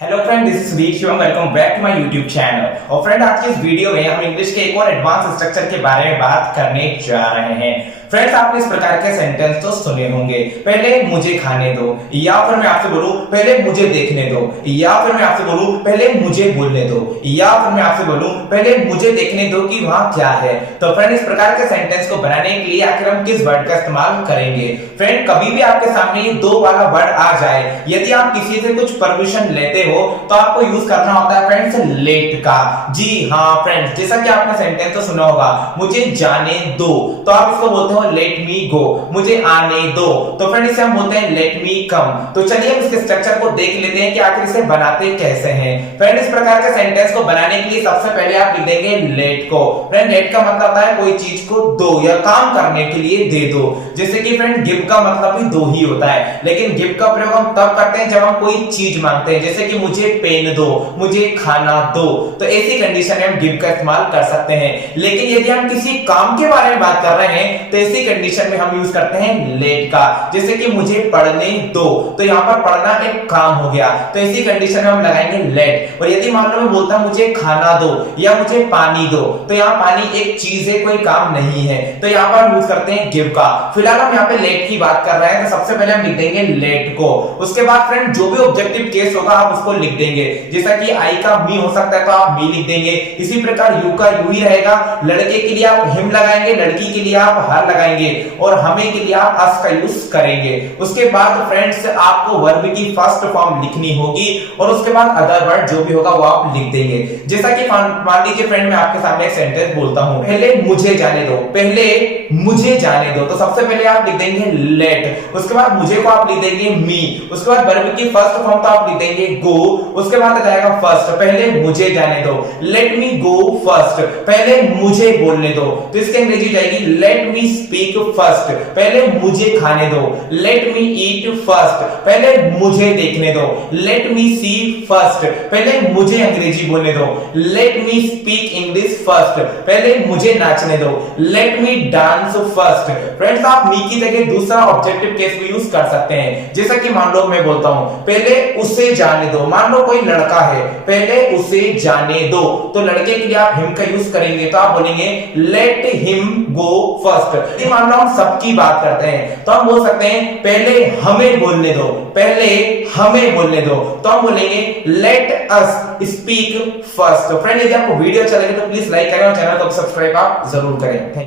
Hello friend, this is सudhirshivam। Welcome back to my YouTube channel. और friend, आज की इस वीडियो में हम इंग्लिश के एक और एडवांस स्ट्रक्चर के बारे में बात करने जा रहे हैं। फ्रेंड्स, आपने इस प्रकार के सेंटेंस तो सुने होंगे, पहले मुझे खाने दो, या फिर मैं आपसे बोलूं पहले मुझे देखने दो, या फिर मैं आपसे बोलूं पहले मुझे बोलने दो, या फिर मैं आपसे बोलूं पहले मुझे देखने दो कि वहां क्या है। तो फ्रेंड, इस प्रकार के सेंटेंस को बनाने के लिए आखिर हम किस वर्ड का इस्तेमाल करेंगे? फ्रेंड, कभी भी आपके सामने ये दो वाला वर्ड आ जाए, यदि आप किसी से कुछ परमिशन लेते हो तो आपको यूज करना होता है फ्रेंड्स लेट का। जी हाँ फ्रेंड्स, जैसा कि आपने सेंटेंस तो सुना होगा, मुझे जाने दो, तो आप इसको बोलते हो लेट मी गो। मुझे आने दो, तो फ्रेंड इसे हम बोलते हैं लेट मी कम। तो चलिए हम इसके स्ट्रक्चर को देख लेते हैं कि आखिर इसे बनाते कैसे हैं। फ्रेंड, इस प्रकार के सेंटेंस को बनाने के लिए सबसे पहले आप लिख देंगे लेट को। फ्रेंड, लेट का मतलब होता है कोई चीज को दो या काम करने के लिए दे दो। जैसे कि फ्रेंड, गिव का मतलब भी दो ही होता है, लेकिन गिव का प्रयोग हम तब करते हैं जब हम कोई चीज मांगते हैं, जैसे कि मुझे पेन दो, मुझे खाना दो। तो ऐसी कंडीशन में हम गिव का इस्तेमाल कर सकते हैं। लेकिन यदि हम किसी काम के बारे में बात कर रहे हैं तो ऐसी कंडीशन में हम यूज करते हैं लेट का। जैसे कि मुझे पढ़ने दो, तो यहाँ पर पढ़ना एक काम हो गया, तो ऐसी कंडीशन में हम लगाएंगे लेट। और यदि मान लो मैं बोलता हूं मुझे खाना दो या मुझे पानी दो, तो यहाँ पानी एक चीज है, कोई काम नहीं है, तो यहाँ पर हम यूज करते हैं गिव का। फिलहाल हम यहाँ पे लेट की बात कर रहे हैं, तो सबसे पहले हम लिख देंगे लेट को। उसके बाद फ्रेंड, जो भी ऑब्जेक्टिव केस होगा आप उसको लिख देंगे। जैसा कि आई का मी हो सकता है तो आप मी लिख देंगे। इसी प्रकार यू का यू ही रहेगा। लड़के के लिए आप हिम लगाएंगे, लड़की के लिए आप हर लगाएंगे, और हमें के लिए आप अस का यूज करेंगे। उसके बाद फ्रेंड्स, आपको वर्ब की फर्स्ट फॉर्म लिखनी होगी, और उसके बाद अदर वर्ड जो भी होगा वो आप लिख देंगे। जैसा कि मान लीजिए फ्रेंड, मैं आपके सामने एक सेंटेंस बोलता हूं, पहले मुझे जाने दो, पहले मुझे जाने दो, तो सबसे पहले आप लिख देंगे लेट। उसके बाद मुझे को आप लिख देंगे मी। उसके बाद वर्ब की फर्स्ट फॉर्म तो आप लिख देंगे गो। उसके बाद आ जाएगा फर्स्ट, पहले मुझे जाने दो, लेट मी गो फर्स्ट, पहले मुझे बोलने दो, तो इसकी अंग्रेजी जाएगी लेट मी स्पीक फर्स्ट, पहले मुझे खाने दो, लेट मी ईट फर्स्ट, पहले मुझे देखने दो, लेट मी सी फर्स्ट, पहले मुझे अंग्रेजी बोलने दो, let me speak English first, पहले मुझे नाचने दो, let me dance first. Friends, आप मी की जगह दूसरा ऑब्जेक्टिव केस भी यूज कर सकते हैं। जैसा कि मान लो मैं बोलता हूं पहले उसे जाने दो, मान लो कोई लड़का है, पहले उसे जाने दो, तो लड़के के लिए आप हिम का यूज करेंगे, तो आप बोलेंगे लेट हिम गो फर्स्ट। मान लो हम सबकी बात करते हैं, तो हम बोल सकते हैं पहले हमें बोलने दो, पहले हमें बोलने दो, तो हम बोलेंगे let us speak first. Friend, यदि आपको वीडियो अच्छा लगे तो प्लीज लाइक करें और चैनल को सब्सक्राइब आप जरूर करें। Thank you.